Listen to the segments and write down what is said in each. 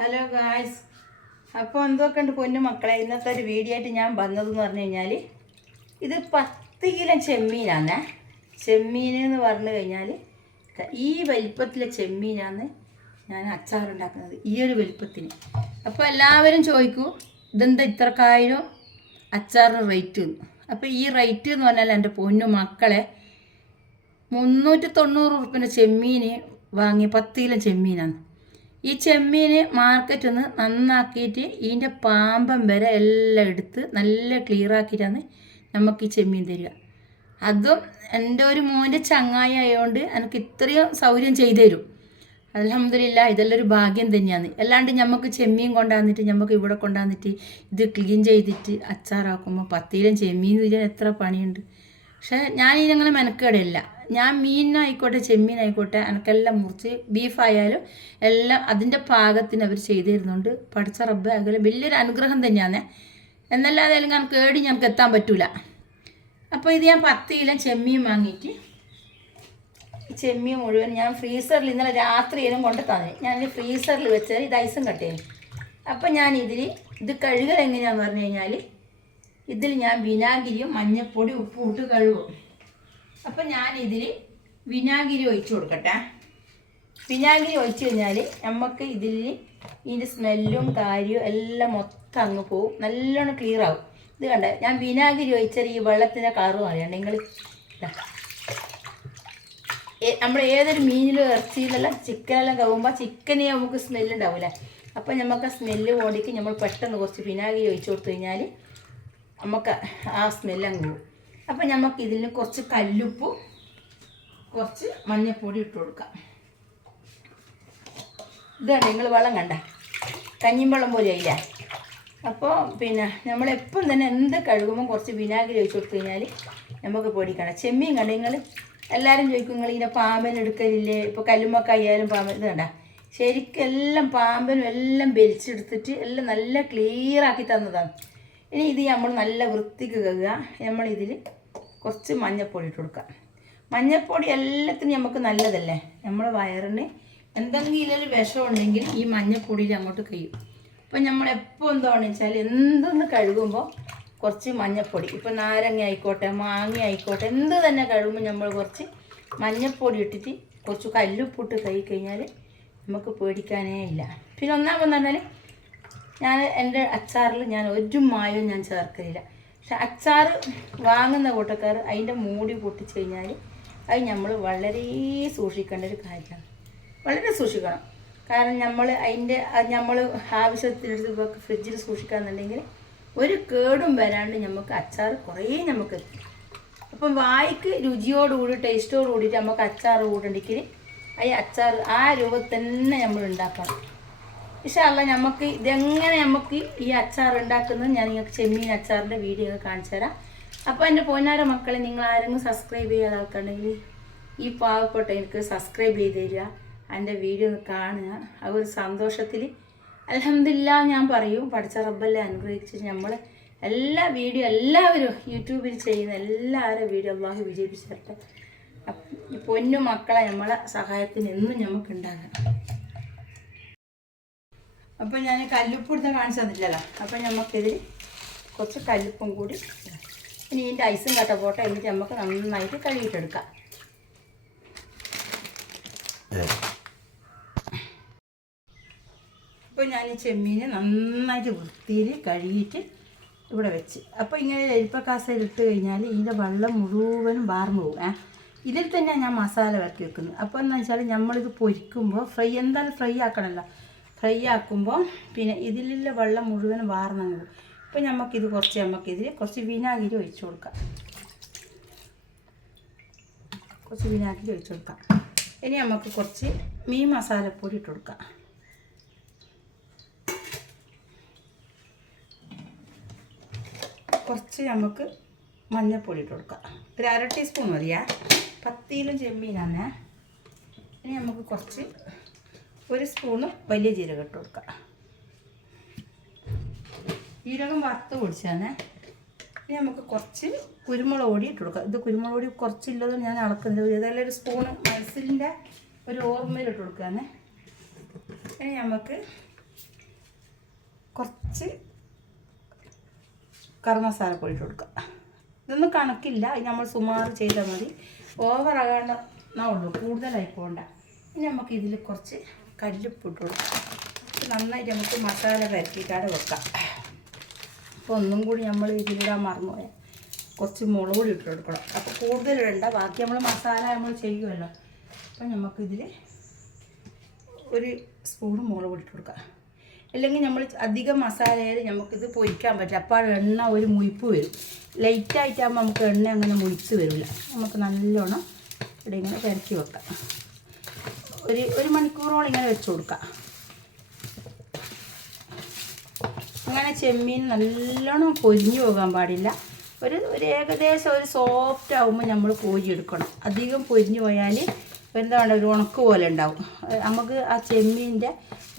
Hello guys അപ്പോൾ എന്തൊക്കെ ഉണ്ട് പൊന്നു മക്കളെ? ഇന്നത്തെ ഒരു വീഡിയോ ആയിട്ട് ഞാൻ വന്നതെന്ന് പറഞ്ഞു കഴിഞ്ഞാൽ ഇത് പത്ത് കിലോ ചെമ്മീനാണ്. ചെമ്മീൻ എന്ന് പറഞ്ഞു കഴിഞ്ഞാൽ ഈ വലിപ്പത്തിലെ ചെമ്മീനാണ് ഞാൻ അച്ചാറുണ്ടാക്കുന്നത്. ഈ ഒരു വലിപ്പത്തിന്. അപ്പോൾ എല്ലാവരും ചോദിക്കൂ ഇതെന്താ ഇത്രക്കായിരം അച്ചാറിന് റേറ്റ് അപ്പോൾ ഈ റേറ്റ് എന്ന് പറഞ്ഞാൽ എന്റെ പൊന്നു മക്കളെ മുന്നൂറ്റി തൊണ്ണൂറ് ഉറുപ്പിന്റെ ചെമ്മീൻ വാങ്ങിയ പത്ത് കിലോ ചെമ്മീനാണ്. ഈ ചെമ്മീൻ മാർക്കറ്റിൽ നിന്ന് നന്നാക്കിയിട്ട് ഇതിന്റെ പാമ്പം വരെ എല്ലാം എടുത്ത് നല്ല ക്ലിയർ ആക്കിയിട്ടാണ് നമുക്ക് ഈ ചെമ്മീൻ തരിക. അതും എന്റെ ഒരു മോന്റെ ചങ്ങായി ആയതുകൊണ്ട് എനിക്ക് ഇത്രയും സൗകര്യം ചെയ്തു തരും. അലഹമില്ല ഇതെല്ലാം ഒരു ഭാഗ്യം തന്നെയാണ്. അല്ലാണ്ട് നമുക്ക് ചെമ്മീൻ കൊണ്ടുവന്നിട്ട് നമുക്ക് ഇവിടെ കൊണ്ടുവന്നിട്ട് ഇത് ക്ലീൻ ചെയ്തിട്ട് അച്ചാറാക്കുമ്പോൾ പത്തിലും ചെമ്മീൻ എത്ര പണിയുണ്ട്. പക്ഷേ ഞാൻ ഇതിനങ്ങനെ മെനക്കേടില്ല. ഞാൻ മീനായിക്കോട്ടെ ചെമ്മീനായിക്കോട്ടെ എനിക്കെല്ലാം മുറിച്ച് ബീഫായാലും എല്ലാം അതിന്റെ പാകത്തിന് അവർ ചെയ്തു തരുന്നുണ്ട് പഠിച്ച റബ്ബ് അതുപോലെ വലിയൊരു അനുഗ്രഹം തന്നെയാണ് എന്നല്ലാതെ അല്ലെങ്കിൽ കേടി ഞങ്ങൾക്ക് എത്താൻ പറ്റൂല. അപ്പോൾ ഇത് ഞാൻ പത്ത് കിലോ ചെമ്മീൻ വാങ്ങിയിട്ട് ചെമ്മീൻ മുഴുവൻ ഞാൻ ഫ്രീസറിൽ ഇന്നലെ രാത്രിയിലും കൊണ്ട് തന്നെ. ഞാൻ ഫ്രീസറിൽ വെച്ചാൽ ഇത് ഐസും കട്ടേനും അപ്പം ഞാൻ ഇതിൽ ഇത് കഴുകൽ എങ്ങനെയാണെന്ന് പറഞ്ഞു കഴിഞ്ഞാൽ ഇതിൽ ഞാൻ വിനാഗിരിയും മഞ്ഞപ്പൊടി ഉപ്പും ഇട്ട് കഴുകും. അപ്പം ഞാൻ ഇതിൽ വിനാഗിരി ഒഴിച്ചു കൊടുക്കട്ടെ. വിനാഗിരി ഒഴിച്ചു കഴിഞ്ഞാൽ നമുക്ക് ഇതിൽ ഇതിന്റെ സ്മെല്ലും കാര്യവും എല്ലാം മൊത്തം അങ്ങ് പോവും. നല്ലോണം ക്ലിയർ ആവും. ഇത് കണ്ട? ഞാൻ വിനാഗിരി ഒഴിച്ചാൽ ഈ വെള്ളത്തിന്റെ കളറ് അറിയാം നിങ്ങൾ നമ്മൾ ഏതൊരു മീനിലും ഇറച്ചിയിലെല്ലാം ചിക്കനെല്ലാം കവുമ്പോൾ ചിക്കനെ നമുക്ക് സ്മെല്ല് അപ്പോൾ അപ്പം നമുക്ക് സ്മെല്ല് ഓടിക്ക് നമ്മൾ പെട്ടെന്ന് കുറച്ച് വിനാഗിരി ഒഴിച്ചു കൊടുത്തു കഴിഞ്ഞാൽ നമുക്ക് ആ സ്മെല്ല് അങ്ങ് അപ്പം നമുക്ക് ഇതിൽ കുറച്ച് കല്ലുപ്പും കുറച്ച് മഞ്ഞപ്പൊടി ഇട്ട് കൊടുക്കാം. ഇതാണ് നിങ്ങൾ വെള്ളം കണ്ട? കഞ്ഞിമ്പളം പോലെ ആയില്ല? അപ്പോൾ പിന്നെ നമ്മളെപ്പം തന്നെ എന്ത് കഴുകുമ്പോൾ കുറച്ച് വിനാഗിരി ഒഴിച്ച് കൊടുത്തു കഴിഞ്ഞാൽ നമുക്ക് പൊടിക്കണം ചെമ്മീൻ കണ്ട നിങ്ങൾ? എല്ലാവരും ചോദിക്കും നിങ്ങൾ ഇങ്ങനെ പാമ്പൻ എടുക്കലില്ലേ? ഇപ്പോൾ കല്ലുമ്പക്കായാലും പാമ്പൻ ഇത് കണ്ട? ശരിക്കും എല്ലാം പാമ്പനും എല്ലാം വലിച്ചെടുത്തിട്ട് എല്ലാം നല്ല ക്ലിയർ ആക്കി തന്നതാണ്. ഇനി ഇത് നമ്മൾ നല്ല വൃത്തിക്ക് കഴുകുക. നമ്മളിതിൽ കുറച്ച് മഞ്ഞൾപ്പൊടി ഇട്ട് കൊടുക്കാം മഞ്ഞൾപ്പൊടി എല്ലാത്തിനും നമുക്ക് നല്ലതല്ലേ? നമ്മുടെ വയറിന് എന്തെങ്കിലും ഒരു വിഷം ഉണ്ടെങ്കിൽ ഈ മഞ്ഞൾപ്പൊടിയിൽ അങ്ങോട്ട് കഴിയും. അപ്പം നമ്മൾ എപ്പോൾ എന്താണെന്ന് വെച്ചാൽ എന്തൊന്ന് കഴുകുമ്പോൾ കുറച്ച് മഞ്ഞൾപ്പൊടി ഇപ്പം നാരങ്ങ ആയിക്കോട്ടെ മാങ്ങ ആയിക്കോട്ടെ എന്ത് തന്നെ കഴുകുമ്പോൾ നമ്മൾ കുറച്ച് മഞ്ഞൾപ്പൊടി ഇട്ടിട്ട് കുറച്ച് കല്ലുപ്പിട്ട് കഴുകി കഴിഞ്ഞാൽ നമുക്ക് പേടിക്കാനേ ഇല്ല. പിന്നെ ഒന്നാമെന്ന് പറഞ്ഞാൽ ഞാൻ എന്റെ അച്ചാറിൽ ഞാൻ ഒരു മായവും ഞാൻ ചേർക്കലില്ല. പക്ഷെ അച്ചാർ വാങ്ങുന്ന കൂട്ടക്കാർ അതിന്റെ മൂടി പൊട്ടിച്ച് കഴിഞ്ഞാൽ അത് നമ്മൾ വളരെ സൂക്ഷിക്കേണ്ട ഒരു കാര്യമാണ്. വളരെ സൂക്ഷിക്കണം. കാരണം നമ്മൾ അതിന്റെ നമ്മൾ ആവശ്യത്തിനെടുത്ത് ഫ്രിഡ്ജിൽ സൂക്ഷിക്കാന്നുണ്ടെങ്കിൽ ഒരു കേടും വരാണ്ട് നമുക്ക് അച്ചാർ കുറേ നമുക്ക് അപ്പം വായിക്ക് രുചിയോടുകൂടി ടേസ്റ്റോട് നമുക്ക് അച്ചാർ കൂടണ്ടെങ്കിൽ ഈ അച്ചാർ ആ രൂപത്തിൽ തന്നെ നമ്മൾ ഉണ്ടാക്കണം. ഇഷ്ടമല്ല നമുക്ക് ഇതെങ്ങനെ നമുക്ക് ഈ അച്ചാർ ഉണ്ടാക്കുന്നത് ഞാൻ നിങ്ങൾക്ക് ചെമ്മീൻ അച്ചാറിന്റെ വീഡിയോ ഒക്കെ കാണിച്ചു തരാം. അപ്പോൾ എന്റെ പൊന്നാര മക്കളെ നിങ്ങൾ ആരെങ്കിലും സബ്സ്ക്രൈബ് ചെയ്യാതെ ആൾക്കുണ്ടെങ്കിൽ ഈ പാവപ്പെട്ട എനിക്ക് സബ്സ്ക്രൈബ് ചെയ്ത് തരിക. എന്റെ വീഡിയോ ഒന്ന് കാണുക. ആ ഒരു സന്തോഷത്തിൽ അലഹമില്ല ഞാൻ പറയും പഠിച്ച റബ്ബല്ലേ അനുഗ്രഹിച്ച് നമ്മൾ എല്ലാ വീഡിയോ എല്ലാവരും യൂട്യൂബിൽ ചെയ്യുന്ന എല്ലാവരും വീഡിയോ അള്ളാഹു വിജയിപ്പിച്ചു തരട്ടെ. അപ്പ് ഈ പൊന്നു മക്കളെ നമ്മളെ സഹായത്തിന് എന്നും നമുക്ക് ഉണ്ടാകണം. അപ്പം ഞാൻ കല്ലുപ്പ് ഇടുന്ന കാണിച്ചു തന്നില്ലല്ലോ. അപ്പം നമുക്കിതിൽ കുറച്ച് കല്ലുപ്പും കൂടി. ഇനി ഇതിന്റെ ഐസും കട്ട പോട്ടെ. എന്നിട്ട് നമുക്ക് നന്നായിട്ട് കഴുകിയിട്ടെടുക്കാം. അപ്പോൾ ഞാൻ ഈ ചെമ്മീനെ നന്നായിട്ട് വൃത്തിയിൽ കഴുകിയിട്ട് ഇവിടെ വെച്ച്. അപ്പോൾ ഇങ്ങനെ എരിപ്പക്കാസയിൽ ഇട്ട് കഴിഞ്ഞാൽ ഇതിന്റെ വെള്ളം മുഴുവനും വാർന്നു പോകും. ഏ. ഇതിൽ തന്നെയാണ് ഞാൻ മസാല വരട്ടി വെക്കുന്നത്. അപ്പോൾ എന്താ വെച്ചാൽ നമ്മളിത് പൊരിക്കുമ്പോൾ ഫ്രൈ എന്തായാലും ഫ്രൈ ആക്കണമല്ലോ ഫ്രൈ ആക്കുമ്പോൾ പിന്നെ ഇതിലുള്ള വെള്ളം മുഴുവൻ വാർന്നു ഇപ്പം നമുക്കിത് കുറച്ച് നമുക്കിതിൽ കുറച്ച് വിനാഗിരി ഒഴിച്ചു കൊടുക്കാം. കുറച്ച് വിനാഗിരി ഒഴിച്ചു കൊടുക്കാം. ഇനി നമുക്ക് കുറച്ച് മീൻ മസാലപ്പൊടി ഇട്ട് കൊടുക്കാം. കുറച്ച് നമുക്ക് മഞ്ഞൾപ്പൊടി ഇട്ട് കൊടുക്കാം. ഒരു അര ടീസ്പൂൺ മതിയാ. പത്തിയിലും ചെമ്മീനാണ് ഇനി നമുക്ക് കുറച്ച് ഒരു സ്പൂണും വലിയ ജീരകം ഇട്ട് കൊടുക്കുക ജീരകം വറുത്ത് പൊടിച്ചാണ്. ഇനി നമുക്ക് കുറച്ച് കുരുമുളക് പൊടി ഇട്ട് കൊടുക്കാം. ഇത് കുരുമുളക് പൊടി കുറച്ചില്ലത് ഞാൻ അളക്കുന്നത് ഏതായാലും ഒരു സ്പൂണ് മനസ്സിലിന്റെ ഒരു ഓർമ്മയിൽ ഇട്ട് കൊടുക്കുകയാണ് ഇനി നമുക്ക് കുറച്ച് കറുമസാല പൊടി ഇട്ട് കൊടുക്കുക ഇതൊന്നും കണക്കില്ല. ഇത് നമ്മൾ സുമാറ് ചെയ്താൽ മതി. ഓവറാകാണ്ട ഉള്ളൂ. കൂടുതലായി പോകണ്ട. ഇനി നമുക്ക് ഇതിൽ കുറച്ച് കല്ലുപ്പ് ഇട്ട് കൊടുക്കാം ഇത് നന്നായിട്ട് നമുക്ക് മസാല പരത്തിക്കാട് വെക്കാം. അപ്പോൾ ഒന്നും കൂടി നമ്മൾ ഇതിലിടാൻ മറന്നുപോയാൽ കുറച്ച് മുളക് പൊടി ഇട്ട് കൊടുക്കണം. അപ്പോൾ കൂടുതൽ ഇടണ്ട. ബാക്കി നമ്മൾ മസാല നമ്മൾ ചെയ്യുമല്ലോ. അപ്പം നമുക്കിതിൽ ഒരു സ്പൂൺ മുളക് പൊടി ഇട്ട് കൊടുക്കാം. അല്ലെങ്കിൽ നമ്മൾ അധികം മസാലയിൽ നമുക്കിത് പൊരിക്കാൻ പറ്റില്ല. അപ്പോൾ എണ്ണ ഒരു മുയിപ്പ് വരും. ലൈറ്റായിട്ടാകുമ്പോൾ നമുക്ക് എണ്ണ അങ്ങനെ മുയിച്ച് വരില്ല. നമുക്ക് നല്ലോണം ഇവിടെ ഇങ്ങനെ പെരക്കി വെക്കാം. ഒരു ഒരു മണിക്കൂറോളം ഇങ്ങനെ വെച്ച് കൊടുക്കാം. അങ്ങനെ ചെമ്മീൻ നല്ലോണം പൊരിഞ്ഞു പോകാൻ പാടില്ല. ഒരു ഒരു ഏകദേശം ഒരു സോഫ്റ്റ് ആകുമ്പോൾ നമ്മൾ കോരിയെടുക്കണം അധികം പൊരിഞ്ഞു പോയാൽ വേണ്ട ഒരു ഉണക്ക് പോലെ ഉണ്ടാവും. നമുക്ക് ആ ചെമ്മീന്റെ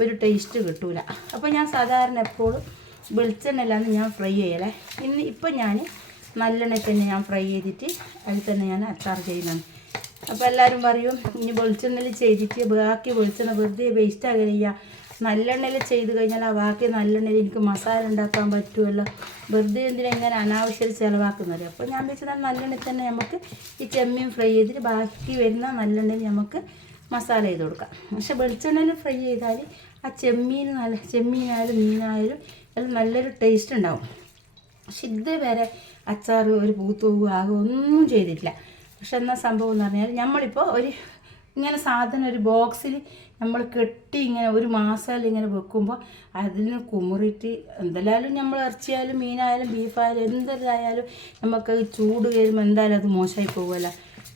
ഒരു ടേസ്റ്റ് കിട്ടൂല. അപ്പോൾ ഞാൻ സാധാരണ എപ്പോഴും വെളിച്ചെണ്ണയിലാണ് ഞാൻ ഫ്രൈ ചെയ്യലേ. ഇന്ന് ഇപ്പം ഞാൻ നല്ലെണ്ണയിൽ തന്നെ ഞാൻ ഫ്രൈ ചെയ്തിട്ട് അതിൽ തന്നെ ഞാൻ അച്ചാർ ചെയ്യുന്നത് അപ്പോൾ എല്ലാവരും പറയും ഇനി വെളിച്ചെണ്ണയിൽ ചെയ്തിട്ട് ബാക്കി വെളിച്ചെണ്ണ വെറുതെ വേസ്റ്റ് ആകില്ല നല്ലെണ്ണയിൽ ചെയ്ത് കഴിഞ്ഞാൽ ആ ബാക്കി നല്ലെണ്ണയിൽ എനിക്ക് മസാല ഉണ്ടാക്കാൻ പറ്റുമല്ലോ. വെറുതെ എന്തിനാ ഇങ്ങനെ അനാവശ്യം ചിലവാക്കുന്നത്? അപ്പോൾ ഞാൻ വെച്ചാൽ നല്ലെണ്ണയിൽ തന്നെ നമുക്ക് ഈ ചെമ്മീൻ ഫ്രൈ ചെയ്തിട്ട് ബാക്കി വരുന്ന നല്ലെണ്ണയിൽ നമുക്ക് മസാല ചെയ്ത് കൊടുക്കാം. പക്ഷെ വെളിച്ചെണ്ണയിൽ ഫ്രൈ ചെയ്താൽ ആ ചെമ്മീൻ നല്ല ചെമ്മീനായാലും മീനായാലും എല്ലാം നല്ലൊരു ടേസ്റ്റ് ഉണ്ടാവും. പക്ഷെ ഇതുവരെ അച്ചാർ ഒരു പൂത്തുപോകുക ആകുക ഒന്നും ചെയ്തിട്ടില്ല. പക്ഷെ എന്നാ സംഭവം എന്ന് പറഞ്ഞാൽ നമ്മളിപ്പോൾ ഒരു ഇങ്ങനെ സാധനം ഒരു ബോക്സിൽ നമ്മൾ കെട്ടി ഇങ്ങനെ ഒരു മാസം ഇങ്ങനെ വെക്കുമ്പോൾ അതിന് കുമുറിയിട്ട് എന്തെല്ലായാലും നമ്മൾ ഇറച്ചിയായാലും മീനായാലും ബീഫായാലും എന്തെല്ലായാലും നമുക്ക് ചൂട് കയറുമ്പോൾ എന്തായാലും അത് മോശമായി പോകുമല്ലോ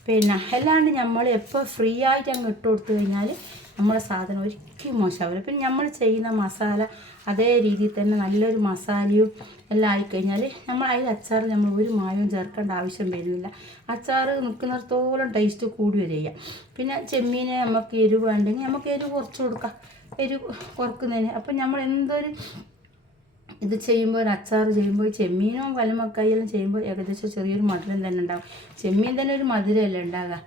പിന്നെ അല്ലാണ്ട് നമ്മൾ എപ്പോൾ ഫ്രീ ആയിട്ട് അങ്ങ് ഇട്ട് കൊടുത്തു കഴിഞ്ഞാൽ നമ്മുടെ സാധനം ഒരിക്കലും മോശമാവില്ല. പിന്നെ നമ്മൾ ചെയ്യുന്ന മസാല അതേ രീതിയിൽ തന്നെ നല്ലൊരു മസാലയും എല്ലാം ആയിക്കഴിഞ്ഞാൽ നമ്മൾ അതിൽ അച്ചാർ നമ്മൾ ഒരു മായവും ചേർക്കേണ്ട ആവശ്യം വരുന്നില്ല. അച്ചാർ നിൽക്കുന്നിടത്തോളം ടേസ്റ്റ് കൂടി വരിക പിന്നെ ചെമ്മീനെ നമുക്ക് എരിവ് വേണ്ടെങ്കിൽ നമുക്ക് എരിവ് കുറച്ച് കൊടുക്കാം. എരിവ് കുറക്കുന്നതിന്. അപ്പം നമ്മൾ എന്തൊരു ഇത് ചെയ്യുമ്പോൾ ഒരു അച്ചാർ ചെയ്യുമ്പോൾ ചെമ്മീനും കല്ലുമക്കായെല്ലാം ചെയ്യുമ്പോൾ ഏകദേശം ചെറിയൊരു മധുരം തന്നെ ഉണ്ടാകും ചെമ്മീൻ തന്നെ ഒരു മധുരമല്ലേ ഉണ്ടാകുക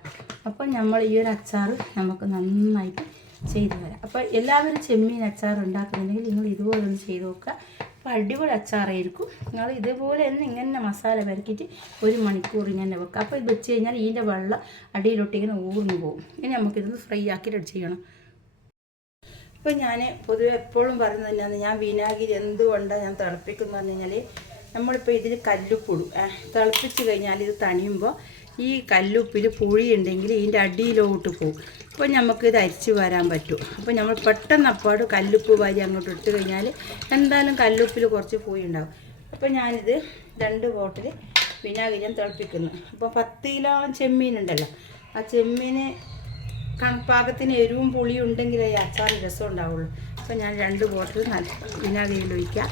അപ്പം നമ്മൾ ഈ ഒരു അച്ചാർ നമുക്ക് നന്നായിട്ട് ചെയ്തു തരാം. അപ്പോൾ എല്ലാവരും ചെമ്മീൻ അച്ചാർ ഉണ്ടാക്കുന്നുണ്ടെങ്കിൽ നിങ്ങൾ ഇതുപോലെ ഒന്ന് ചെയ്ത് നോക്കുക. അപ്പോൾ അടിപൊളി അച്ചാറായിരിക്കും. നിങ്ങൾ ഇതുപോലെ തന്നെ ഇങ്ങനെ മസാല പരക്കിയിട്ട് ഒരു മണിക്കൂർ ഇങ്ങനെ വെക്കുക. അപ്പോൾ ഇത് വെച്ച് കഴിഞ്ഞാൽ ഇതിന്റെ വെള്ളം അടിയിലോട്ട് ഇങ്ങനെ ഊർന്നു പോകും. ഇനി നമുക്കിതൊന്ന് ഫ്രൈ ആക്കിയിട്ട് ചെയ്യണം. ഇപ്പോൾ ഞാൻ പൊതുവെ എപ്പോഴും പറയുന്നത് തന്നെയാണ്. ഞാൻ വിനാഗിരി എന്തുകൊണ്ടാണ് ഞാൻ തിളപ്പിക്കുന്നത് പറഞ്ഞു കഴിഞ്ഞാൽ നമ്മളിപ്പോൾ ഇതിൽ കല്ലുപ്പിടും തിളപ്പിച്ച് കഴിഞ്ഞാൽ ഇത് തണിയുമ്പോൾ ഈ കല്ലുപ്പിൽ പുഴിയുണ്ടെങ്കിൽ ഇതിന്റെ അടിയിലോട്ട് പോകും. അപ്പോൾ നമുക്ക് ഇത് അരിച്ച് വരാൻ പറ്റും. അപ്പോൾ നമ്മൾ പെട്ടെന്ന് അപ്പാട് കല്ലുപ്പ് വാരി അങ്ങോട്ട് ഇട്ട് കഴിഞ്ഞാൽ എന്തായാലും കല്ലുപ്പിൽ കുറച്ച് പുഴി ഉണ്ടാവും. അപ്പോൾ ഞാനിത് രണ്ട് ബോട്ടിൽ വിനാഗിരി ഞാൻ തിളപ്പിക്കുന്നു. അപ്പോൾ പത്ത് കിലോ ചെമ്മീൻ ഉണ്ടല്ലോ. ആ ചെമ്മീന് കണപ്പാകത്തിന് എരിവും പുളിയും ഉണ്ടെങ്കിലേ ഈ അച്ചാർ രസം ഉണ്ടാവുള്ളൂ അപ്പോൾ ഞാൻ രണ്ട് ബോട്ടിൽ നല്ല വിനാഗിരിയിൽ ഒഴിക്കാം.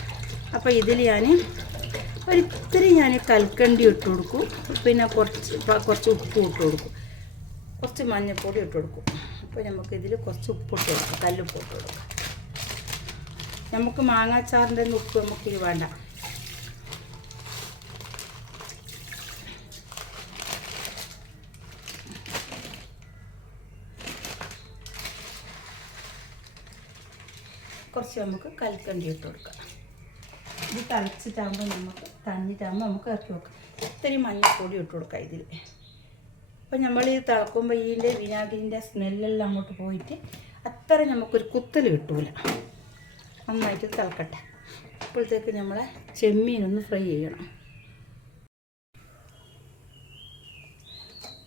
അപ്പോൾ ഇതിൽ ഞാൻ ഒരിത്തിരി ഞാൻ കൽക്കണ്ടി ഇട്ട് കൊടുക്കും. പിന്നെ കുറച്ച് കുറച്ച് ഉപ്പ് ഇട്ട് കൊടുക്കും. കുറച്ച് മഞ്ഞൾപ്പൊടി ഇട്ട് കൊടുക്കും. അപ്പോൾ നമുക്ക് ഇതിൽ കുറച്ച് ഉപ്പ് ഇട്ട് കൊടുക്കാം. കല്ലുപ്പ് ഇട്ട് കൊടുക്കാം. നമുക്ക് മാങ്ങാച്ചാറിന്റെ ഉപ്പ് നമുക്കിത് വേണ്ട. കുറച്ച് നമുക്ക് കൽക്കണ്ടി ഇട്ട് കൊടുക്കാം. ഇത് തളിച്ചിട്ടാകുമ്പോൾ നമുക്ക് തണ്ണിട്ടാകുമ്പോൾ നമുക്ക് ഇറക്കി വെക്കാം. ഇത്തിരി മഞ്ഞൾപ്പൊടി ഇട്ട് കൊടുക്കാം ഇതിൽ അപ്പം നമ്മൾ ഈ തിളക്കുമ്പോൾ ഇതിന്റെ വിനാഗിരിന്റെ സ്മെല്ലെല്ലാം അങ്ങോട്ട് പോയിട്ട് അത്ര നമുക്കൊരു കുത്തൽ കിട്ടൂല. നന്നായിട്ട് തിളക്കട്ടെ. അപ്പോഴത്തേക്ക് നമ്മളെ ചെമ്മീനൊന്ന് ഫ്രൈ ചെയ്യണം.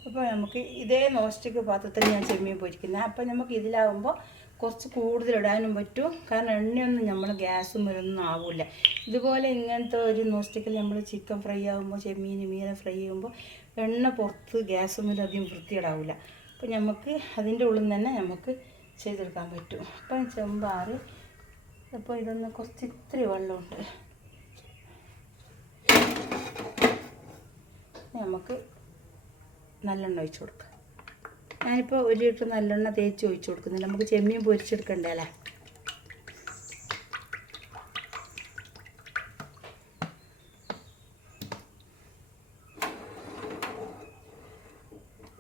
അപ്പോൾ നമുക്ക് ഇതേ നോസ്റ്റിക്ക് പാത്രത്തിൽ ഞാൻ ചെമ്മീൻ പൊരിക്കുന്നത് അപ്പോൾ നമുക്ക് ഇതിലാവുമ്പോൾ കുറച്ച് കൂടുതൽ ഇടാനും പറ്റും. കാരണം എണ്ണയൊന്നും നമ്മൾ ഗ്യാസും ഒന്നും ആവില്ല ഇതുപോലെ ഇങ്ങനത്തെ ഒരു നോസ്റ്റിക്കൽ നമ്മൾ ചിക്കൻ ഫ്രൈ ആകുമ്പോൾ ചെമ്മീൻ മീനെ ഫ്രൈ ചെയ്യുമ്പോൾ എണ്ണ പുറത്ത് ഗ്യാസും അധികം വൃത്തിയിടാവില്ല അപ്പോൾ നമുക്ക് അതിന്റെ ഉള്ളിൽ തന്നെ നമുക്ക് ചെയ്തെടുക്കാൻ പറ്റും. അപ്പം ചെമ്പാറ്. അപ്പോൾ ഇതൊന്ന് കുറച്ച് ഇത്തിരി വെള്ളമുണ്ട്. നമുക്ക് നല്ലെണ്ണ ഒഴിച്ച് കൊടുക്കാം. ഞാനിപ്പോൾ ഒരു ലിറ്റർ നല്ലെണ്ണ തേച്ച് ഒഴിച്ച് കൊടുക്കുന്നില്ല. നമുക്ക് ചെമ്മീൻ പൊരിച്ചെടുക്കണ്ടേ അല്ലേ?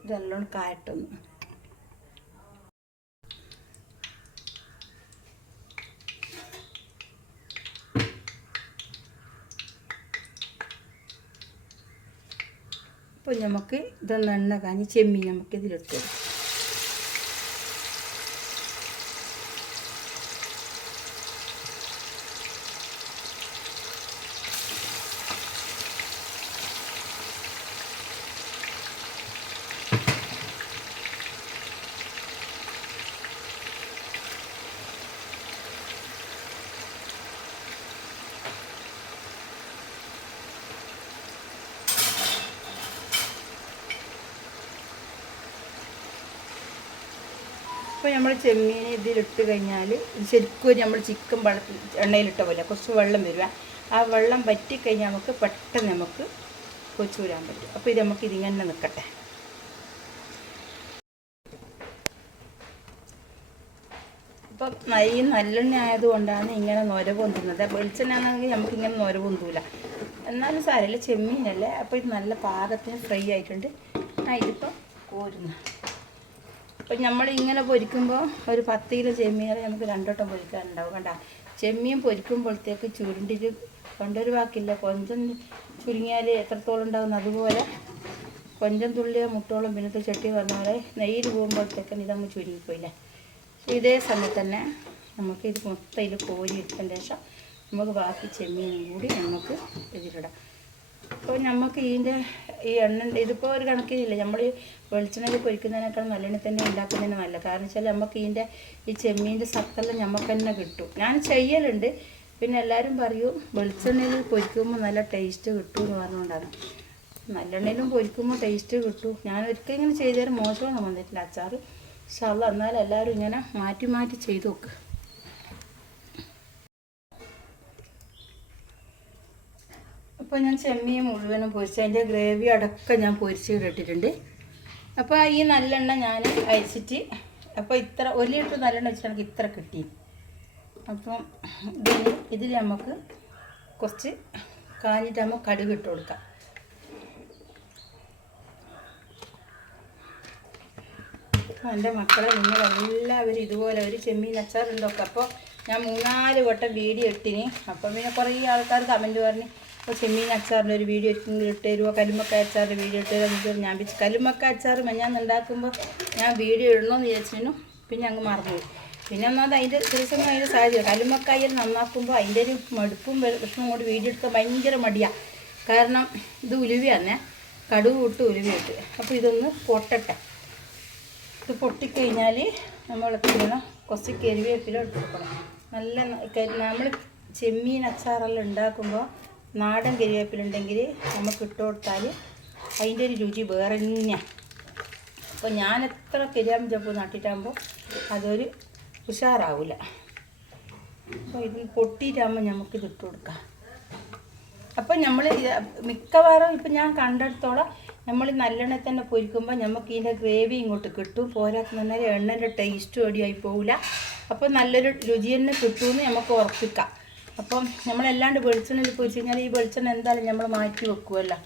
നല്ലോണം കായട്ടൊന്ന് അപ്പോൾ നമുക്ക് ഇത് എണ്ണ കാഞ്ഞ് ചെമ്മീൻ നമുക്ക് ഇതിലിട്ട് അപ്പോൾ നമ്മൾ ചെമ്മീൻ ഇതിലിട്ട് കഴിഞ്ഞാൽ ശരിക്കും നമ്മൾ ചിക്കൻ വെള്ളത്തിൽ എണ്ണയിലിട്ട പോലെ കുറച്ച് വെള്ളം വരിക. ആ വെള്ളം വറ്റിക്കഴിഞ്ഞാൽ നമുക്ക് പെട്ടെന്ന് നമുക്ക് കൊച്ചു വരാൻ പറ്റും. അപ്പോൾ ഇത് നമുക്ക് ഇതിങ്ങനെ നിൽക്കട്ടെ. ഇപ്പം ഈ നല്ലെണ്ണ ആയതുകൊണ്ടാണ് ഇങ്ങനെ നൊര പൊന്തുന്നത് വെളിച്ചെണ്ണ നമുക്ക് ഇങ്ങനെ നൊര പൊന്തൂല എന്നാലും സാരമില്ല ചെമ്മീനല്ലേ. അപ്പോൾ ഇത് നല്ല പാകത്തിന് ഫ്രൈ ആയിട്ടുണ്ട്. ആ ഇതിപ്പോൾ കോരുന്നു. അപ്പം നമ്മൾ ഇങ്ങനെ പൊരിക്കുമ്പോൾ ഒരു പത്ത് കിലോ ചെമ്മീൻ നമുക്ക് രണ്ടോട്ടം പൊരിക്കാനുണ്ടാവും കണ്ട? ചെമ്മീൻ പൊരിക്കുമ്പോഴത്തേക്ക് ചുരുണ്ടിട്ട് കൊണ്ടൊരു വാക്കില്ല കൊഞ്ചം ചുരുങ്ങിയാൽ എത്രത്തോളം ഉണ്ടാവും അതുപോലെ കൊഞ്ചം തുള്ളിയ മുട്ടോളം പിന്നത്തെ ചട്ടി പറഞ്ഞാൽ നെയ്യിൽ പോകുമ്പോഴത്തേക്കും ഇതങ്ങ് ചുരുങ്ങിപ്പോയില്ലേ? ഇതേ സമയത്ത് തന്നെ നമുക്ക് ഇത് മൊത്തം ഇത് കോരി എടുത്തതിന് ശേഷം നമുക്ക് ബാക്കി ചെമ്മീനും കൂടി നമുക്ക് ഇതിലിടാം. അപ്പോൾ നമുക്ക് ഇതിന്റെ ഈ എണ്ണ ഇതിപ്പോൾ ഒരു കണക്കിനില്ല. നമ്മൾ വെളിച്ചെണ്ണയിൽ പൊരിക്കുന്നതിനേക്കാൾ നല്ലെണ്ണ തന്നെ ഉണ്ടാക്കുന്നതിന് നല്ല കാരണം വെച്ചാൽ നമുക്ക് ഇതിന്റെ ഈ ചെമ്മീന്റെ സത്തെല്ലാം നമുക്ക് തന്നെ കിട്ടും. ഞാൻ ചെയ്യലുണ്ട്. പിന്നെ എല്ലാവരും പറയും വെളിച്ചെണ്ണയിൽ പൊരിക്കുമ്പോൾ നല്ല ടേസ്റ്റ് കിട്ടും എന്ന് പറഞ്ഞുകൊണ്ടാണ് നല്ലെണ്ണയിലും പൊരിക്കുമ്പോൾ ടേസ്റ്റ് കിട്ടും. ഞാൻ ഒരിക്കലും ഇങ്ങനെ ചെയ്തു തരാൻ മോശമാണ് വന്നിട്ടില്ല. അച്ചാർ പക്ഷെ അല്ല എന്നാലും എല്ലാവരും ഇങ്ങനെ മാറ്റി മാറ്റി ചെയ്ത് നോക്ക്. അപ്പോൾ ഞാൻ ചെമ്മീൻ മുഴുവനും പൊരിച്ച് അതിന്റെ ഗ്രേവി അടക്കം ഞാൻ പൊരിച്ച് ഇട്ടിട്ടുണ്ട്. അപ്പോൾ ഈ നല്ലെണ്ണ ഞാൻ അരിച്ചിട്ട് അപ്പോൾ ഇത്ര ഒരു ലിറ്റർ നല്ലെണ്ണ വെച്ചിട്ട് നമുക്ക് ഇത്ര കിട്ടി. അപ്പം ഇതിന് ഇതിൽ നമുക്ക് കുറച്ച് കാഞ്ഞിട്ടാകുമ്പോൾ കടുക് ഇട്ട് കൊടുക്കാം. അപ്പോൾ എന്റെ മക്കളെ നിങ്ങൾ എല്ലാവരും ഇതുപോലെ ഒരു ചെമ്മീൻ അച്ചാറുണ്ടൊക്കെ അപ്പോൾ ഞാൻ മൂന്നാൽ വട്ടം വീഡിയോ ഇട്ടിനി. അപ്പം പിന്നെ കുറേ ആൾക്കാർ കമന്റ് പറഞ്ഞ് അപ്പോൾ ചെമ്മീൻ അച്ചാറിന്റെ ഒരു വീഡിയോ ഇട്ടെങ്കിലും ഇട്ട് തരുമോ കല്ലുമ്മക്ക അച്ചാറിന്റെ വീഡിയോ ഇട്ട് തരുമോ ഞാൻ വെച്ച് കല്ലുമ്മക്ക അച്ചാർ ഞാൻ ഉണ്ടാക്കുമ്പോൾ ഞാൻ വീഡിയോ ഇടണമെന്ന് വിചാരിച്ചിരുന്നു. പിന്നെ അങ്ങ് മറന്നുപോയി. പിന്നെ ഒന്നാമത് അതിന്റെ ദിവസം അതിന്റെ സാഹചര്യം. കല്ലുമ്മക്കായൽ നന്നാക്കുമ്പോൾ അതിന്റെ ഒരു മടുപ്പും വിഷമം കൊണ്ട് വീഡിയോ എടുക്കാൻ ഭയങ്കര മടിയാണ് കാരണം ഇത് ഉലുവയാന്നേ. കടുവ് ഇട്ട് വിട്ട് ഉലുവയിട്ട് അപ്പോൾ ഇതൊന്ന് പൊട്ടട്ടെ. ഇത് പൊട്ടിക്കഴിഞ്ഞാൽ നമ്മൾ എത്തിക്കണം കുറച്ച് കരുവേപ്പില ഇട്ട് കൊടുക്കണം. നല്ല നമ്മൾ ചെമ്മീൻ അച്ചാറെല്ലാം ഉണ്ടാക്കുമ്പോൾ നാടൻ കരിവേപ്പില ഉണ്ടെങ്കിൽ നമുക്ക് ഇട്ട് കൊടുത്താൽ അതിന്റെ ഒരു രുചി വേറെ തന്നെയാണ് അപ്പോൾ ഞാൻ എത്ര കരിയാമ്പ് ചപ്പ് നട്ടിട്ടാകുമ്പോൾ അതൊരു ഉഷാറാവില്ല അപ്പോൾ ഇത് പൊട്ടിയിട്ടാകുമ്പോൾ നമുക്ക് ഇട്ട് കൊടുക്കാം. അപ്പോൾ നമ്മൾ മിക്കവാറും ഇപ്പം ഞാൻ കണ്ടെടുത്തോളം നമ്മൾ നല്ലെണ്ണ തന്നെ പൊരിക്കുമ്പോൾ നമുക്ക് ഇതിന്റെ ഗ്രേവി ഇങ്ങോട്ട് കിട്ടും. പോരാത്തുന്ന എണ്ണന്റെ ടേസ്റ്റ് ഓടിയായി പോകില്ല അപ്പോൾ നല്ലൊരു രുചി തന്നെ കിട്ടുമെന്ന് നമുക്ക് ഉറപ്പിക്കാം. അപ്പം നമ്മളല്ലാണ്ട് വെളിച്ചെണ്ണയിൽ പോയി കഴിഞ്ഞാൽ ഈ വെളിച്ചെണ്ണ എന്തായാലും നമ്മൾ മാറ്റി വെക്കുമല്ലോ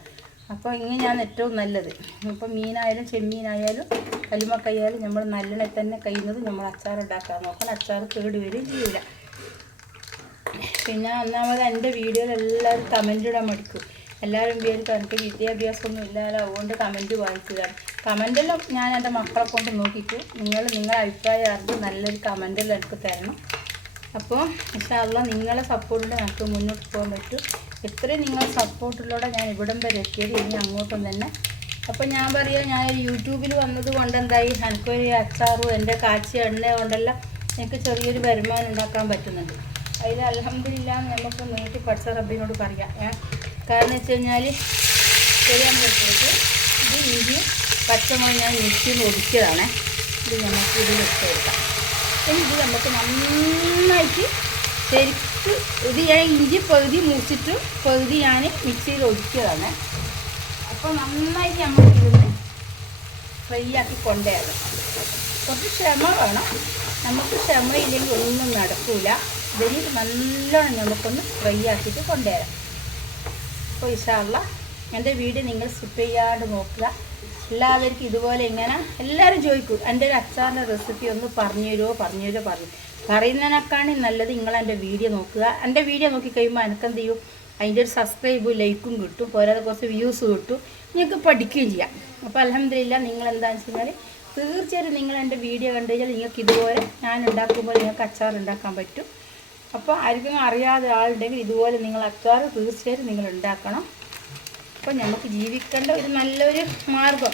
അപ്പോൾ ഇങ്ങനെയാണ് ഏറ്റവും നല്ലത്. ഇപ്പം മീനായാലും ചെമ്മീനായാലും കല്ലുമക്കായാലും നമ്മൾ നല്ലെണ്ണ തന്നെ കഴിയുന്നത് നമ്മൾ അച്ചാർ ഉണ്ടാക്കാൻ നോക്കണം. അച്ചാർ കേട് വരികയും ചെയ്യില്ല പിന്നെ ഒന്നാമത് എന്റെ വീഡിയോയിൽ എല്ലാവരും കമന്റ് ഇടാൻ മടിക്കും. എല്ലാവരും വിചാരിക്കും എനിക്ക് വിദ്യാഭ്യാസമൊന്നും ഇല്ലാതെ അതുകൊണ്ട് കമന്റ് വായിച്ചതാണ്. കമന്റെല്ലാം ഞാൻ എന്റെ മക്കളെ കൊണ്ട് നോക്കിക്കും നിങ്ങൾ നിങ്ങളുടെ അഭിപ്രായം അറിഞ്ഞ് നല്ലൊരു കമന്റെല്ലാം എനിക്ക് തരണം. അപ്പോൾ ഇൻഷാല്ല നിങ്ങളെ സപ്പോർട്ടിൽ നമുക്ക് മുന്നോട്ട് പോകാൻ പറ്റും. എത്രയും നിങ്ങളെ സപ്പോർട്ടിലൂടെ ഞാൻ ഇവിടം വരെ എത്തിയത് ഇനി അങ്ങോട്ടും തന്നെ. അപ്പോൾ ഞാൻ പറയാം ഞാൻ യൂട്യൂബിൽ വന്നത് കൊണ്ട് എന്തായി? എനിക്കൊരു അച്ചാറും എന്റെ കാച്ചി എണ്ണ കൊണ്ടെല്ലാം എനിക്ക് ചെറിയൊരു വരുമാനം ഉണ്ടാക്കാൻ പറ്റുന്നുണ്ട്. അതിൽ അലഹമില്ല നമുക്ക് നീട്ടി പഠിച്ച റബ്ബിനോട് പറയാം. കാരണം വെച്ച് കഴിഞ്ഞാൽ ചെറിയാൻ പറ്റുന്നത് ഇത് ഇഞ്ചി പച്ചമുളക് ഞാൻ മിക്സിയിൽ ഒതുക്കിയതാണേ. ഇത് നമുക്ക് ഇതിൽ ഇട്ട് കൊടുക്കാം. ഇനി ഇത് നമുക്ക് നന്നായിട്ട് ശരിക്ക് ഇത് ഞാൻ ഇഞ്ചി പകുതി മൂച്ചിട്ടും പകുതി ഞാൻ മിക്സിയിൽ ഒതുക്കിയതാണ് അപ്പോൾ നന്നായിട്ട് നമുക്ക് ഇതിന് ഫ്രൈ ആക്കി കൊണ്ടുവരണം. കുറച്ച് ക്ഷമ വേണം. നമുക്ക് ക്ഷമയില്ലെങ്കിൽ ഒന്നും നടക്കില്ല ഇതിൽ നല്ലോണം നമുക്കൊന്ന് ഫ്രൈ ആക്കിയിട്ട് കൊണ്ടുവരാം. അപ്പോൾ ഇഷാള്ള എന്റെ വീഡിയോ നിങ്ങൾ സ്കിപ്പ് ചെയ്യാണ്ട് നോക്കുക. എല്ലാവർക്കും ഇതുപോലെ ഇങ്ങനെ എല്ലാവരും ചോദിക്കും എന്റെ ഒരു അച്ചാറിന്റെ റെസിപ്പി ഒന്ന് പറഞ്ഞു തരുമോ? പറഞ്ഞു തരുമോ? പറഞ്ഞു പറയുന്നതിനേക്കാളും നല്ലത് നിങ്ങൾ എന്റെ വീഡിയോ നോക്കുക. എന്റെ വീഡിയോ നോക്കി കഴിയുമ്പോൾ എനിക്കെന്ത് ചെയ്യും? അതിന്റെ ഒരു സബ്സ്ക്രൈബും ലൈക്കും കിട്ടും. പോരാതെ കുറച്ച് വ്യൂസ് കിട്ടും. നിങ്ങൾക്ക് പഠിക്കുകയും ചെയ്യാം. അപ്പോൾ അലഹമില്ല നിങ്ങൾ എന്താണെന്ന് വെച്ച് കഴിഞ്ഞാൽ തീർച്ചയായിട്ടും നിങ്ങൾ എന്റെ വീഡിയോ കണ്ടു കഴിഞ്ഞാൽ നിങ്ങൾക്ക് ഇതുപോലെ ഞാൻ ഉണ്ടാക്കുമ്പോൾ നിങ്ങൾക്ക് അച്ചാർ ഉണ്ടാക്കാൻ പറ്റും. അപ്പോൾ ആർക്കും അറിയാതെ ആളുണ്ടെങ്കിൽ ഇതുപോലെ നിങ്ങൾ അച്ചാർ തീർച്ചയായിട്ടും നിങ്ങൾ ഉണ്ടാക്കണം. അപ്പോൾ നമുക്ക് ജീവിക്കേണ്ട ഒരു നല്ലൊരു മാർഗം.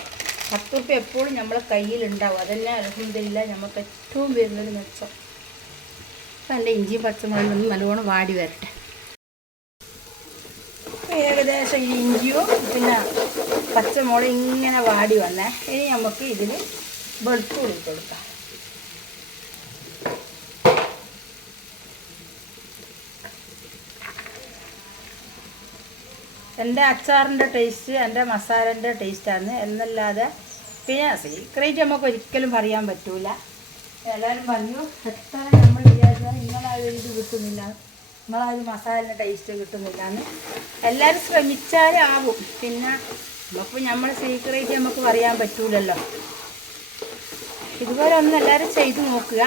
പത്ത് റുപ്യ എപ്പോഴും നമ്മളെ കയ്യിലുണ്ടാവും. അതന്നെ അലഹമില്ല നമുക്ക് ഏറ്റവും വരുന്നൊരു മെച്ചം. അപ്പം എന്റെ ഇഞ്ചിയും പച്ചമുളകും ഒന്ന് നല്ലോണം വാടി വരട്ടെ. ഏകദേശം ഈ ഇഞ്ചിയും പിന്നെ പച്ചമുളക് ഇങ്ങനെ വാടി വന്നേ. ഇനി നമുക്ക് ഇതിൽ വെളുത്തുള്ളി കൊടുക്കാം. എന്റെ അച്ചാറിന്റെ ടേസ്റ്റ് എന്റെ മസാലന്റെ ടേസ്റ്റാണ്. എന്നല്ലാതെ പിന്നെ സീക്രറ്റ് നമുക്ക് ഒരിക്കലും പറയാൻ പറ്റൂല. എല്ലാവരും പറഞ്ഞു എത്ര നമ്മൾ വിചാരിച്ചാൽ നിങ്ങളാ ഒരു ഇത് കിട്ടുന്നില്ല. ഒരു മസാലന്റെ ടേസ്റ്റ് കിട്ടുന്നില്ല എന്ന് എല്ലാവരും ശ്രമിച്ചാലേ ആവും. പിന്നെ നമുക്ക് നമ്മുടെ സീക്രറ്റ് നമുക്ക് പറയാൻ പറ്റൂലല്ലോ. ഇതുപോലെ ഒന്ന് എല്ലാവരും ചെയ്ത് നോക്കുക.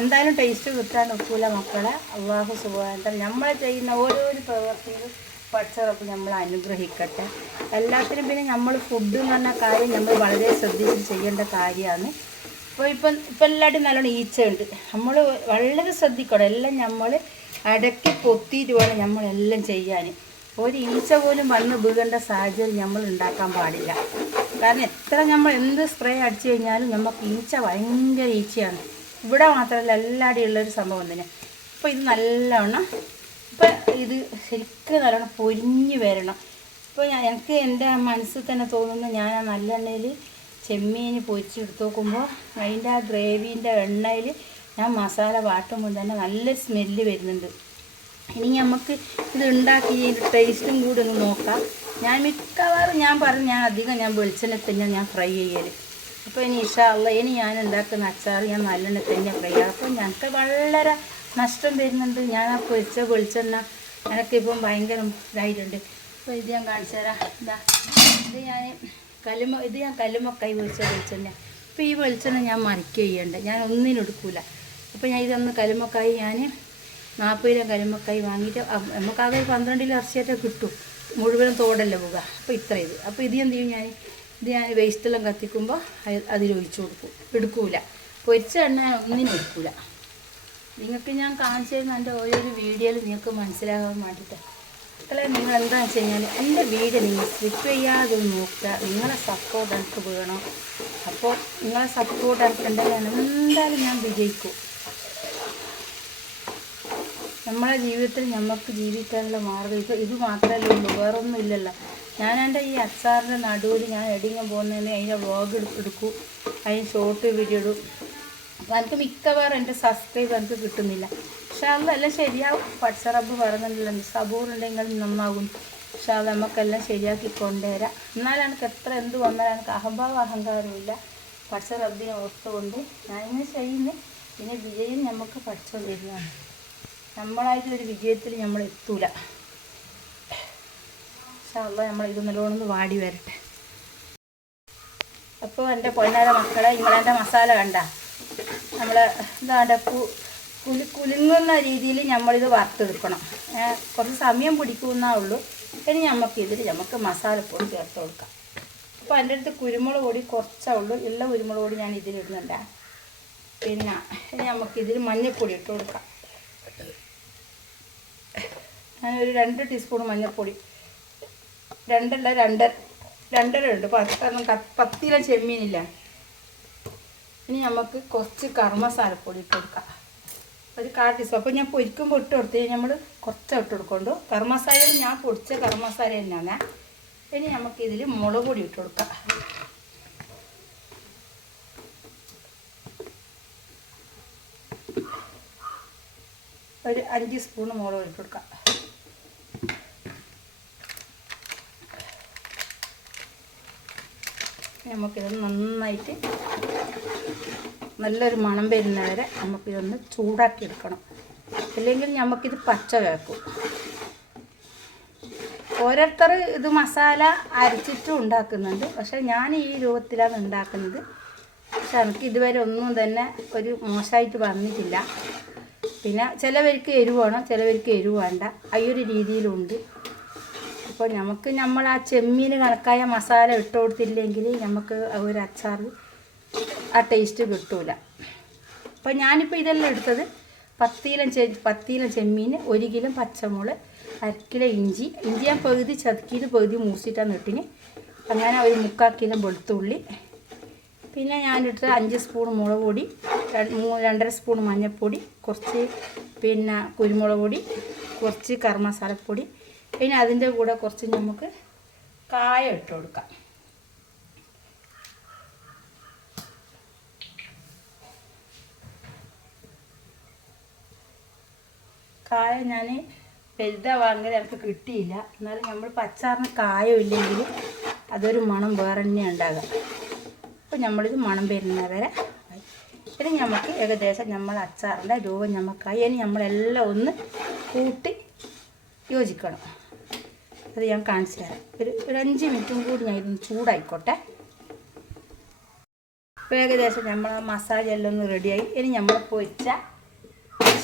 എന്തായാലും ടേസ്റ്റ് കിട്ടാൻ ഒക്കൂല മക്കളെ. അള്ളാഹു സുഖമായിട്ട് നമ്മൾ ചെയ്യുന്ന ഓരോരോ പ്രവർത്തികളും പച്ചറപ്പ് നമ്മൾ അനുഗ്രഹിക്കട്ടെ. എല്ലാത്തിനും പിന്നെ നമ്മൾ ഫുഡ് എന്ന് പറഞ്ഞ കാര്യം നമ്മൾ വളരെ ശ്രദ്ധിച്ച് ചെയ്യേണ്ട കാര്യമാണ്. ഇപ്പോൾ ഇപ്പം ഇപ്പം എല്ലാവരും നല്ലോണം ഈച്ച ഉണ്ട് നമ്മൾ വളരെ ശ്രദ്ധിക്കണം. എല്ലാം നമ്മൾ അടക്കി പൊത്തിയിട്ട് വേണം നമ്മളെല്ലാം ചെയ്യാൻ. ഒരു ഈച്ച പോലും വന്ന് വീകേണ്ട സാഹചര്യം നമ്മൾ ഉണ്ടാക്കാൻ പാടില്ല. കാരണം എത്ര നമ്മൾ എന്ത് സ്പ്രേ അടിച്ചു കഴിഞ്ഞാലും നമുക്ക് ഈച്ച ഭയങ്കര ഈച്ചയാണ്. ഇവിടെ മാത്രമല്ല എല്ലാവരുടെയും ഉള്ളൊരു സംഭവം തന്നെ. അപ്പോൾ ഇത് നല്ലവണ്ണം ഇപ്പം ഇത് ശരിക്കും നല്ലോണം പൊരിഞ്ഞ് വരണം. ഇപ്പോൾ ഞാൻ എനിക്ക് എന്റെ മനസ്സിൽ തന്നെ തോന്നുന്നു ഞാൻ ആ നല്ലെണ്ണയിൽ ചെമ്മീൻ പൊരിച്ചെടുത്ത് നോക്കുമ്പോൾ അതിന്റെ ആ ഗ്രേവീന്റെ എണ്ണയിൽ ഞാൻ മസാല വാട്ടുമ്പോൾ തന്നെ നല്ല സ്മെല്ല് വരുന്നുണ്ട്. ഇനി നമുക്ക് ഇത് ഉണ്ടാക്കി ടേസ്റ്റും കൂടി ഒന്ന് നോക്കാം. ഞാൻ മിക്കവാറും ഞാൻ പറഞ്ഞു ഞാൻ അധികം ഞാൻ വെളിച്ചെണ്ണ തന്നെ ഞാൻ ഫ്രൈ ചെയ്യൽ അപ്പോൾ ഇനി ഇഷ്ടമുള്ള ഇനി ഞാൻ ഉണ്ടാക്കുന്ന അച്ചാർ ഞാൻ നല്ലെണ്ണ തന്നെ ഫ്രൈ അപ്പോൾ ഞങ്ങൾക്ക് വളരെ നഷ്ടം തരുന്നുണ്ട് ഞാൻ ആ പൊരിച്ച വെളിച്ചെണ്ണ എനിക്കിപ്പം ഭയങ്കര ഇതായിട്ടുണ്ട്. അപ്പോൾ ഇത് ഞാൻ കാണിച്ചു തരാം. ഇതാ. ഇത് ഞാൻ കല്ലുമ ഇത് ഞാൻ കല്ലുമക്കായി പൊരിച്ച വെളിച്ചെണ്ണ അപ്പോൾ ഈ വെളിച്ചെണ്ണ ഞാൻ മറിക്കുക ചെയ്യണ്ട. ഞാൻ ഒന്നിനും എടുക്കൂല. അപ്പോൾ ഞാൻ ഇതൊന്ന് കല്ലുമക്കായി ഞാൻ നാൽപ്പത് കിലോ കരിമക്കായി വാങ്ങിയിട്ട് നമുക്കാകെ പന്ത്രണ്ട് കിലോ ഇറച്ചിയായിട്ട് കിട്ടും. മുഴുവനും തോടല്ലേ പോകുക അപ്പോൾ ഇത്ര ഇത് അപ്പോൾ ഇത് എന്ത് ചെയ്യും ഞാൻ? ഇത് ഞാൻ വേസ്റ്റെല്ലാം കത്തിക്കുമ്പോൾ അതിൽ ഒഴിച്ചു കൊടുക്കും. എടുക്കൂല. പൊരിച്ച എണ്ണ ഒന്നിനും എടുക്കൂല. നിങ്ങൾക്ക് ഞാൻ കാണിച്ചു തരുന്ന എന്റെ ഓരോരു വീഡിയോയിൽ നിങ്ങൾക്ക് മനസ്സിലാകാൻ വേണ്ടിയിട്ട്. മക്കളെ നിങ്ങൾ എന്താണെന്ന് വെച്ച് കഴിഞ്ഞാൽ എന്റെ വീഡിയോ നിങ്ങൾ സ്ലിപ്പ് ചെയ്യാതെ നോക്കുക. നിങ്ങളെ സപ്പോർട്ട് എനിക്ക് വേണം. അപ്പോൾ നിങ്ങളെ സപ്പോർട്ട് എനിക്ക് ഉണ്ടെങ്കിൽ എന്തായാലും ഞാൻ വിജയിക്കും. നമ്മളെ ജീവിതത്തിൽ നമുക്ക് ജീവിക്കാനുള്ള മാർഗം ഇപ്പോൾ ഇത് മാത്രമല്ലേ ഉള്ളൂ വേറൊന്നും ഇല്ലല്ലോ. ഞാൻ എന്റെ ഈ അച്ചാറിന്റെ നടുവിൽ ഞാൻ എടിങ്ങ പോകുന്നതിന് അതിന്റെ വ്ളോഗ് എടുക്കും. അതിന് ഷോർട്ട് വീഡിയോ ഇടും. അപ്പോൾ എനിക്ക് മിക്കവാറും എന്റെ സബ്സ്ക്രൈബ് എനിക്ക് കിട്ടുന്നില്ല. പക്ഷെ അതെല്ലാം ശരിയാവും. പച്ചറബ് പറയുന്നുണ്ടല്ലോ സബൂർ ഉണ്ടെങ്കിൽ നന്നാകും. പക്ഷെ അത് നമുക്കെല്ലാം ശരിയാക്കി കൊണ്ടുവരാം. എന്നാലും എനിക്ക് എത്ര എന്ത് വന്നാലും എനിക്ക് അഹംഭാവം അഹങ്കാരമില്ല പച്ച റബ്ബിനെ ഓർത്തുകൊണ്ട് ഞാനിങ്ങനെ ചെയ്യുന്നത് പിന്നെ വിജയം നമുക്ക് പഠിച്ചുകൊണ്ടിരുന്നതാണ് നമ്മളായിട്ട് ഒരു വിജയത്തിൽ നമ്മൾ എത്തൂല. പക്ഷെ അല്ല നമ്മൾ ഇത് നല്ലോണം വാടി വരട്ടെ. അപ്പോൾ എന്റെ പൊന്നാര മക്കളെ നിങ്ങളെന്റെ മസാല കണ്ട? നമ്മൾ എന്താ കു കുലു കുലുങ്ങുന്ന രീതിയിൽ നമ്മളിത് വറുത്തെടുക്കണം. കുറച്ച് സമയം പിടിക്കുമെന്നേ ഉള്ളൂ. ഇനി നമുക്ക് ഇതിൽ നമുക്ക് മസാലപ്പൊടി ചേർത്ത് കൊടുക്കാം. അപ്പോൾ എന്റെ അടുത്ത് കുരുമുളക് പൊടി കുറച്ചേ ഉള്ളൂ. ഉള്ള കുരുമുളക് പൊടി ഞാൻ ഇതിലിടുന്നുണ്ട്. പിന്നെ ഇനി നമുക്കിതിൽ മഞ്ഞൾപ്പൊടി ഇട്ട് കൊടുക്കാം. ഞാനൊരു രണ്ട് ടീസ്പൂൺ മഞ്ഞൾപ്പൊടി രണ്ടല്ല രണ്ടര രണ്ടര ഉണ്ട്. പത്തെണ്ണം ക- പത്ത് കിലോ ചെമ്മീനില്ല. ഇനി നമുക്ക് കുറച്ച് കറി മസാലപ്പൊടി ഇട്ട് കൊടുക്കാം. ഒരു കാ ടീസ്പൂൺ. അപ്പോൾ ഞാൻ പൊരിക്കുമ്പോൾ ഇട്ട് കൊടുത്ത് നമ്മൾ കുറച്ച് ഇട്ട് കൊടുക്കൊണ്ടു? കറി മസാല ഞാൻ പൊടിച്ച കറി മസാല തന്നെയാണ്. ഇനി നമുക്ക് ഇതിൽ മുളക് പൊടി ഇട്ട് കൊടുക്കാം. ഒരു അഞ്ച് സ്പൂൺ മുളക് ഇട്ട് കൊടുക്കാം. നമുക്കിത് നന്നായിട്ട് നല്ലൊരു മണം വരുന്ന വരെ നമുക്കിതൊന്ന് ചൂടാക്കി എടുക്കണം ഇല്ലെങ്കിൽ നമുക്കിത് പച്ച കേൾക്കും ഓരോരുത്തർ ഇത് മസാല അരച്ചിട്ടും ഉണ്ടാക്കുന്നുണ്ട്. പക്ഷേ ഞാൻ ഈ രൂപത്തിലാണ് ഉണ്ടാക്കുന്നത്. പക്ഷെ എനിക്ക് ഇതുവരെ ഒന്നും തന്നെ ഒരു മോശമായിട്ട് വന്നിട്ടില്ല. പിന്നെ ചിലവർക്ക് എരിവ് വേണം ചിലവർക്ക് എരിവ് വേണ്ട. ആ ഒരു രീതിയിലുണ്ട്. അപ്പോൾ നമുക്ക് നമ്മൾ ആ ചെമ്മീന് കണക്കായ മസാല ഇട്ട് കൊടുത്തില്ലെങ്കിൽ നമുക്ക് ഒരു അച്ചാർ ആ ടേസ്റ്റ് കിട്ടൂല. അപ്പോൾ ഞാനിപ്പോൾ ഇതെല്ലാം എടുത്തത് പത്തീലം ചെ പത്തീലം ചെമ്മീൻ ഒരു കിലോ പച്ചമുളക് അര കിലോ ഇഞ്ചി. ഇഞ്ചി ഞാൻ പകുതി ചതുക്കിയിട്ട് പകുതി മൂസിയിട്ടാണ് ഇട്ടിന് അങ്ങനെ ഒരു മുക്കാൽ കിലോ വെളുത്തുള്ളി. പിന്നെ ഞാനിട്ട് അഞ്ച് സ്പൂൺ മുളക് പൊടി രണ്ടര സ്പൂൺ മഞ്ഞൾപ്പൊടി കുറച്ച് പിന്നെ കുരുമുളക് പൊടി കുറച്ച് കറി പിന്നെ അതിന്റെ കൂടെ കുറച്ച് നമുക്ക് കായ ഇട്ട് കൊടുക്കാം. കായ ഞാൻ വലുതാ വാങ്ങിയത് എനിക്ക് കിട്ടിയില്ല. എന്നാലും നമ്മൾ പച്ചാറിന് കായം ഇല്ലെങ്കിൽ അതൊരു മണം വേറെ തന്നെ ഉണ്ടാകാം അപ്പോൾ നമ്മളിത് മണം വരുന്നവരെ ഇനി നമുക്ക് ഏകദേശം നമ്മൾ അച്ചാറിന്റെ രൂപം നമുക്കായി ഇനി നമ്മളെല്ലാം ഒന്ന് കൂട്ടി യോജിക്കണം. അത് ഞാൻ കാണിച്ചു തരാം. ഒരു ഒരു അഞ്ച് മിനിറ്റും കൂടി ഞാൻ ഇതൊന്ന് ചൂടായിക്കോട്ടെ. ഇപ്പോൾ ഏകദേശം നമ്മൾ ആ മസാല എല്ലാം ഒന്ന് റെഡിയായി ഇനി നമ്മൾ പൊരിച്ച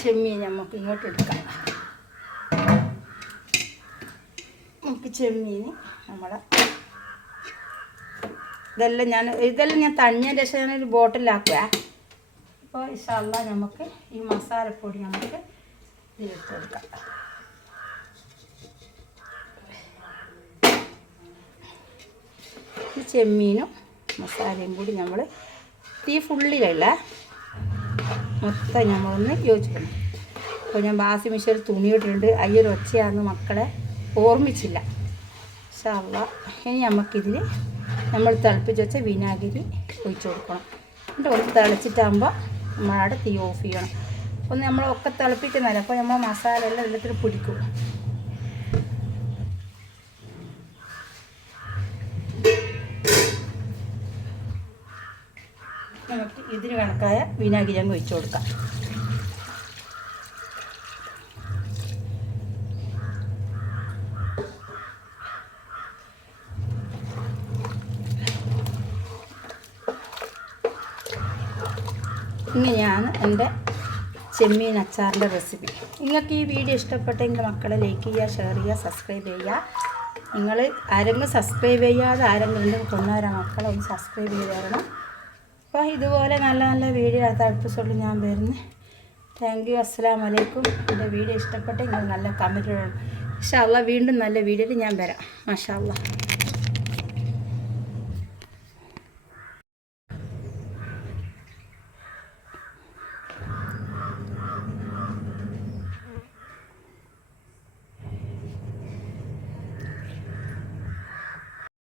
ചെമ്മീൻ നമുക്ക് ഇങ്ങോട്ട് എടുക്കാം. നമുക്ക് ചെമ്മീൻ നമ്മൾ ഇതെല്ലാം ഞാൻ ഇതെല്ലാം ഞാൻ തണിഞ്ഞതിന്റെ ശേഷം ഞാനൊരു ബോട്ടിലാക്കുക അപ്പോൾ ഇഷ്ടമുള്ള നമുക്ക് ഈ മസാലപ്പൊടി നമുക്ക് ഇതിലിട്ട് കൊടുക്കാം. ഈ ചെമ്മീനും മസാലയും കൂടി നമ്മൾ തീ ഫുള്ളിലല്ല മൊത്തം നമ്മളൊന്ന് യോജിക്കണം അപ്പോൾ ഞാൻ ബാസി മിഷയിൽ തുണിയിട്ടിട്ടുണ്ട് അയ്യൊരു ഒച്ചയാന്ന് മക്കളെ ഓർമ്മിച്ചില്ല. ഷാള്ള ഇനി നമുക്കിതിൽ നമ്മൾ തിളപ്പിച്ച് വെച്ച വിനാഗിരി ഒഴിച്ചു കൊടുക്കണം. എന്നിട്ട് ഒന്ന് തിളച്ചിട്ടാകുമ്പോൾ നമ്മളവിടെ തീ ഓഫ് ചെയ്യണം. ഒന്ന് നമ്മളൊക്കെ തിളപ്പിക്കുന്നതല്ല? അപ്പോൾ നമ്മൾ മസാല എല്ലാം എല്ലാത്തിനും പിടിക്കും. ഇതിന് കണക്കായ വിനാഗിരി അങ്ങ് ഒഴിച്ചു കൊടുക്കാം. ഇങ്ങനെയാണ് എന്റെ ചെമ്മീൻ അച്ചാറിന്റെ റെസിപ്പി. നിങ്ങൾക്ക് ഈ വീഡിയോ ഇഷ്ടപ്പെട്ടെങ്കിൽ മക്കളെ ലൈക്ക് ചെയ്യുക ഷെയർ ചെയ്യുക സബ്സ്ക്രൈബ് ചെയ്യുക. നിങ്ങൾ ആരെങ്കിലും സബ്സ്ക്രൈബ് ചെയ്യാതെ ആരെങ്കിലും കൊണ്ടുവരാൻ മക്കളെ ഒന്ന് സബ്സ്ക്രൈബ് ചെയ്ത് തരണം. അപ്പോൾ ഇതുപോലെ നല്ല നല്ല വീഡിയോ അടുത്ത എപ്പിസോഡിൽ ഞാൻ വരുന്നത് താങ്ക് യു അസ്സാം വലൈക്കും എന്റെ വീഡിയോ ഇഷ്ടപ്പെട്ടെങ്കിൽ നല്ല കമന്റ് ഇടണം. അള്ളാ വീണ്ടും നല്ല വീഡിയോയിൽ ഞാൻ വരാം. മാഷാ